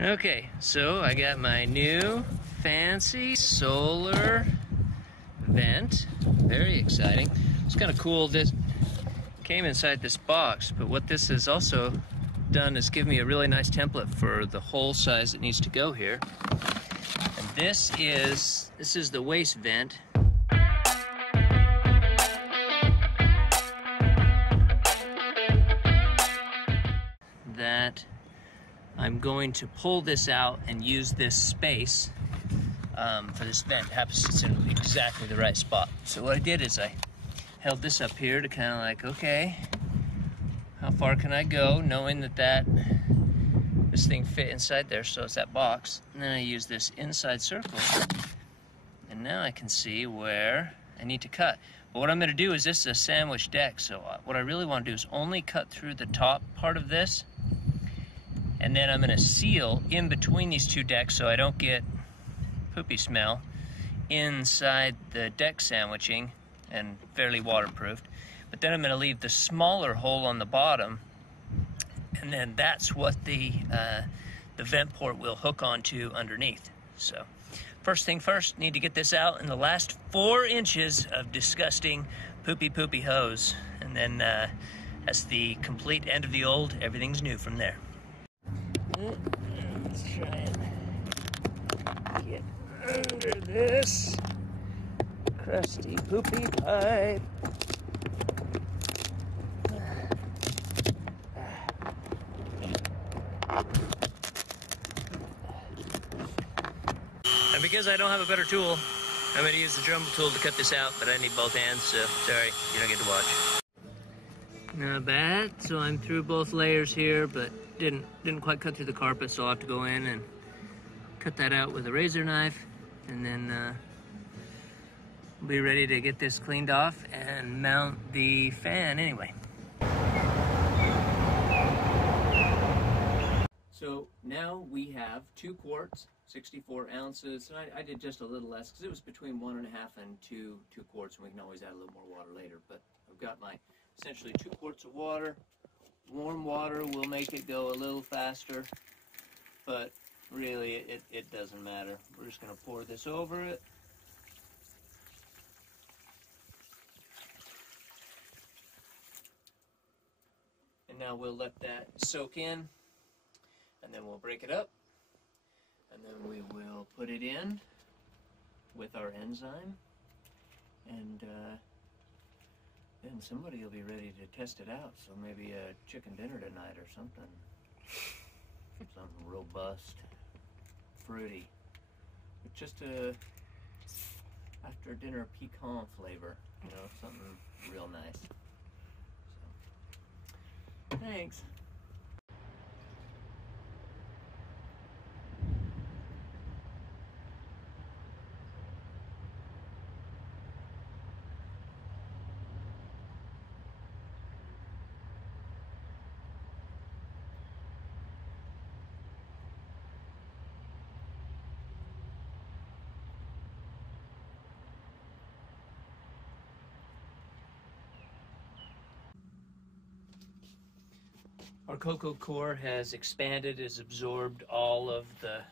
Okay, so I got my new fancy solar vent. Very exciting. It's kind of cool. This came inside this box, but what this has also done is give me a really nice template for the hole size that needs to go here. And this is the waste vent. That I'm going to pull this out and use this space for this vent. It happens it's in exactly the right spot. So what I did is I held this up here to kind of like, okay, how far can I go, knowing that this thing fit inside there, so it's that box. And then I use this inside circle, and now I can see where I need to cut. But what I'm going to do is, this is a sandwich deck, so what I really want to do is only cut through the top part of this, and then I'm going to seal in between these two decks so I don't get poopy smell inside the deck sandwiching, and fairly waterproofed. But then I'm going to leave the smaller hole on the bottom, and then that's what the vent port will hook onto underneath. So first thing first, need to get this out in the last 4 inches of disgusting poopy hose, and then that's the complete end of the old. Everything's new from there. Let's try and get under this crusty poopy pipe. And because I don't have a better tool, I'm going to use the Dremel tool to cut this out, but I need both hands, so sorry, you don't get to watch. Not bad. So I'm through both layers here, but didn't quite cut through the carpet, so I'll have to go in and cut that out with a razor knife, and then we'll be ready to get this cleaned off and mount the fan anyway. So now we have 2 quarts, 64 ounces, and I did just a little less because it was between 1.5 and 2 quarts, and we can always add a little more water later. But I've got my essentially 2 quarts of water. Warm water will make it go a little faster, but really it doesn't matter. We're just going to pour this over it. And now we'll let that soak in, and then we'll break it up, and then we will put it in with our enzyme, and then somebody will be ready to test it out. So maybe a chicken dinner tonight or something. Something robust, fruity, with just a after dinner pecan flavor, you know, something real nice. So, thanks. Our cocoa core has expanded, has absorbed all of the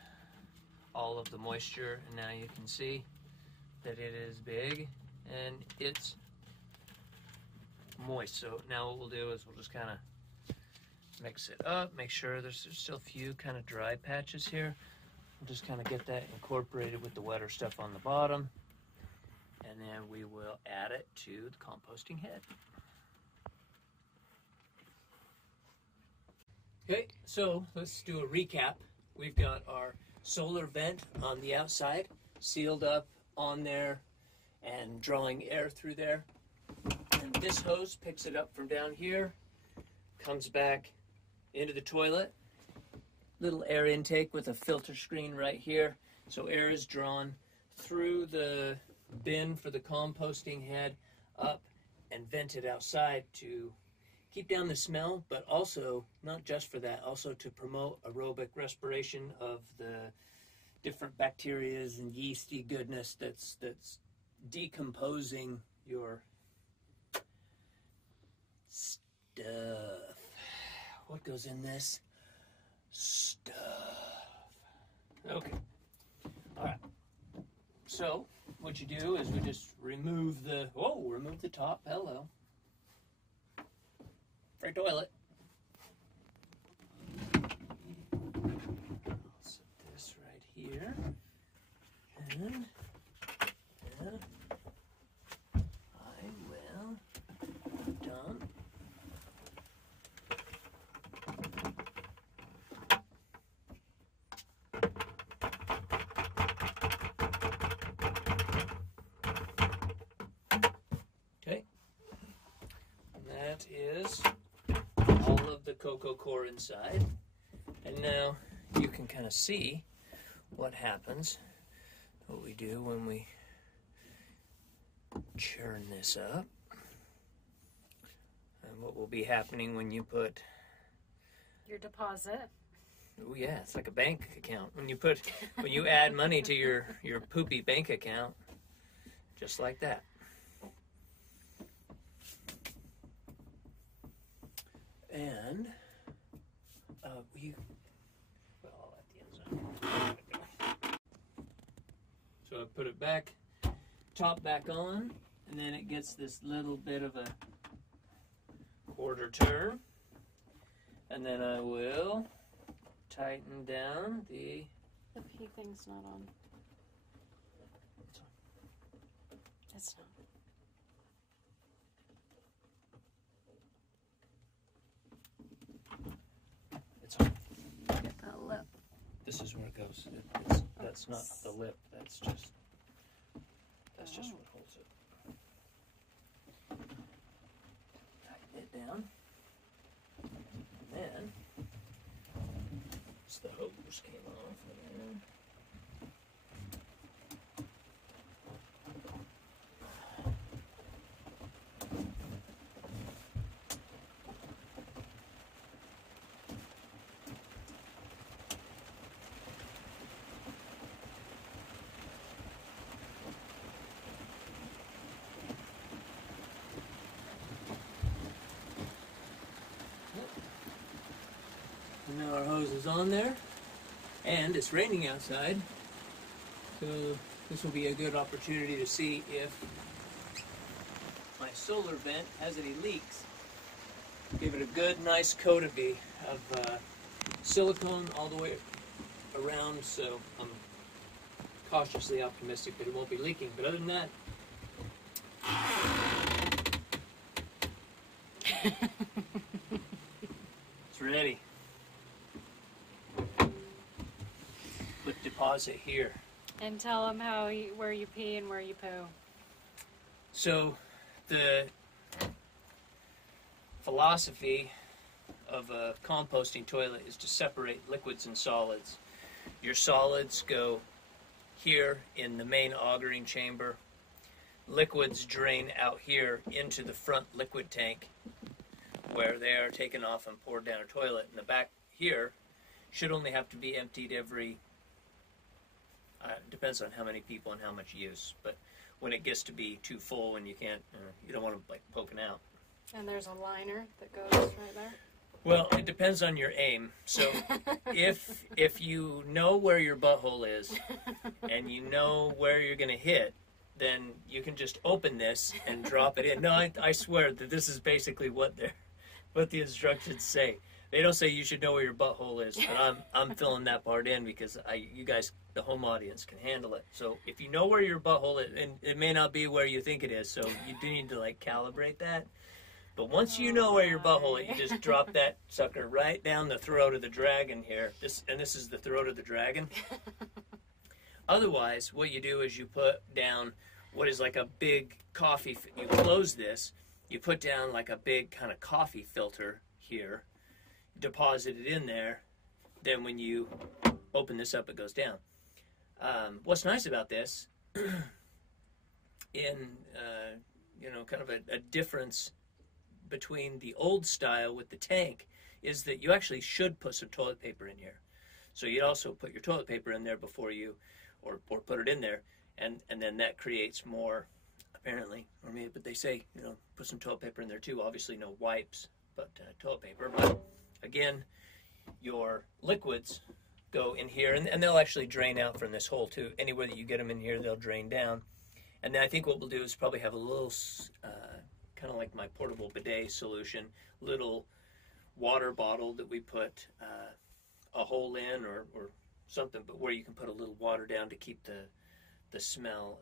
moisture, and now you can see that it is big and it's moist. So now what we'll do is we'll just kind of mix it up, make sure there's still a few kind of dry patches here. We'll just kind of get that incorporated with the wetter stuff on the bottom, and then we will add it to the composting head. Okay, so let's do a recap. We've got our solar vent on the outside, sealed up on there and drawing air through there. And this hose picks it up from down here, comes back into the toilet. Little air intake with a filter screen right here. So air is drawn through the bin for the composting head up and vented outside to keep down the smell, but also, not just for that, also to promote aerobic respiration of the different bacterias and yeasty goodness that's decomposing your stuff. What goes in this? Stuff. Okay. All right. So what you do is we just remove the top. Hello. Free toilet. I'll set this right here. And I will dump okay. And that is all of the cocoa core inside. And now you can kind of see what happens, what we do when we churn this up, and what will be happening when you put your deposit. Oh yeah, it's like a bank account. When you add money to your poopy bank account, just like that. And I'll let the inside. So I put it back, top back on, and then it gets this little bit of a quarter turn, and then I will tighten down the pee thing's not on. It's not. It's on. Get that lip. This is where it goes. That's not the lip. That's just what holds it. Tighten it down, and then the hose came off. And now our hose is on there, and it's raining outside, so this will be a good opportunity to see if my solar vent has any leaks. Give it a good, nice coat of silicone all the way around, so I'm cautiously optimistic that it won't be leaking. But other than that, it's ready. Put deposit here. And tell them where you pee and where you poo. So the philosophy of a composting toilet is to separate liquids and solids. Your solids go here in the main augering chamber. Liquids drain out here into the front liquid tank, where they are taken off and poured down a toilet. And the back here should only have to be emptied every depends on how many people and how much use, but when it gets to be too full and you can't, you don't want to like poking out. And there's a liner that goes right there. Well, it depends on your aim. So if you know where your butthole is and you know where you're going to hit, then you can just open this and drop it in. No, I swear that this is basically what the instructions say. They don't say you should know where your butthole is, but I'm filling that part in because you guys, the home audience, can handle it. So if you know where your butthole is, and it may not be where you think it is, so you do need to like calibrate that. But once you know where your butthole is, you just drop that sucker right down the throat of the dragon here. This is the throat of the dragon. Otherwise, what you do is you put down what is like a big coffee. You close this. You put down like a big kind of coffee filter here. Deposit it in there. Then when you open this up, it goes down. What's nice about this, in kind of a difference between the old style with the tank, is that you actually should put some toilet paper in here. So you'd also put your toilet paper in there before you, or put it in there, and then that creates more, apparently, but they say, put some toilet paper in there too. Obviously no wipes, but toilet paper. But again, your liquids go in here, and they'll actually drain out from this hole too. Anywhere that you get them in here, they'll drain down. And then I think what we'll do is probably have a little, kind of like my portable bidet solution, little water bottle that we put a hole in or something, but where you can put a little water down to keep the smell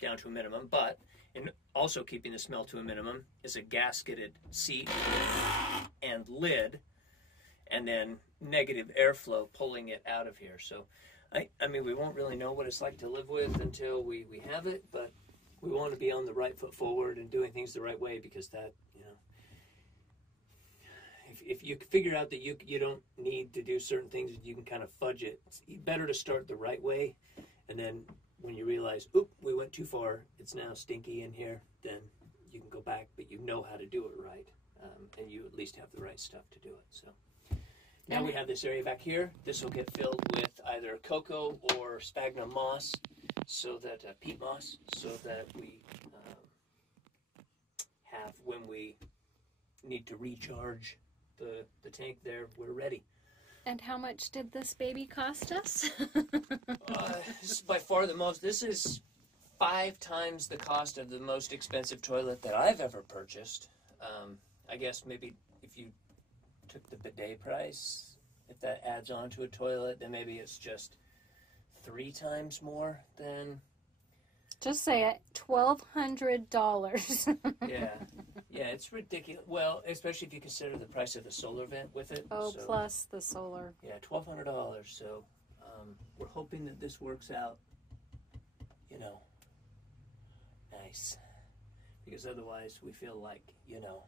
down to a minimum. But in also keeping the smell to a minimum is a gasketed seat and lid, and then negative airflow pulling it out of here. So I mean, we won't really know what it's like to live with until we have it, but we want to be on the right foot forward and doing things the right way, because that, you know, if you figure out that you don't need to do certain things, you can kind of fudge it. It's better to start the right way, and then when you realize, oop, we went too far, it's now stinky in here, then you can go back, but you know how to do it right, and you at least have the right stuff to do it. So now we have this area back here. This will get filled with either cocoa or sphagnum moss, so that peat moss, so that we have, when we need to recharge the tank there, we're ready. And how much did this baby cost us? This is by far the most. This is 5 times the cost of the most expensive toilet that I've ever purchased. I guess maybe if you took the bidet price, if that adds on to a toilet, then maybe it's just 3 times more than... Just say it, $1,200. Yeah, it's ridiculous. Well, especially if you consider the price of the solar vent with it. Oh, so, plus the solar. Yeah, $1,200. So we're hoping that this works out, you know, nice. Because otherwise we feel like, you know,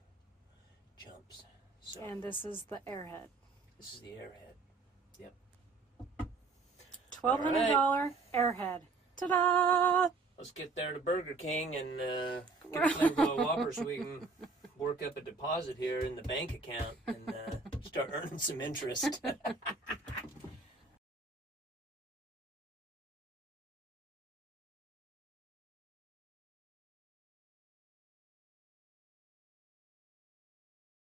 jumps. So, And this is the Airhead. this is the Airhead. Yep. $1,200 Airhead. Ta-da! Let's get there to Burger King and get a Flambeau Whopper so we can work up a deposit here in the bank account and start earning some interest.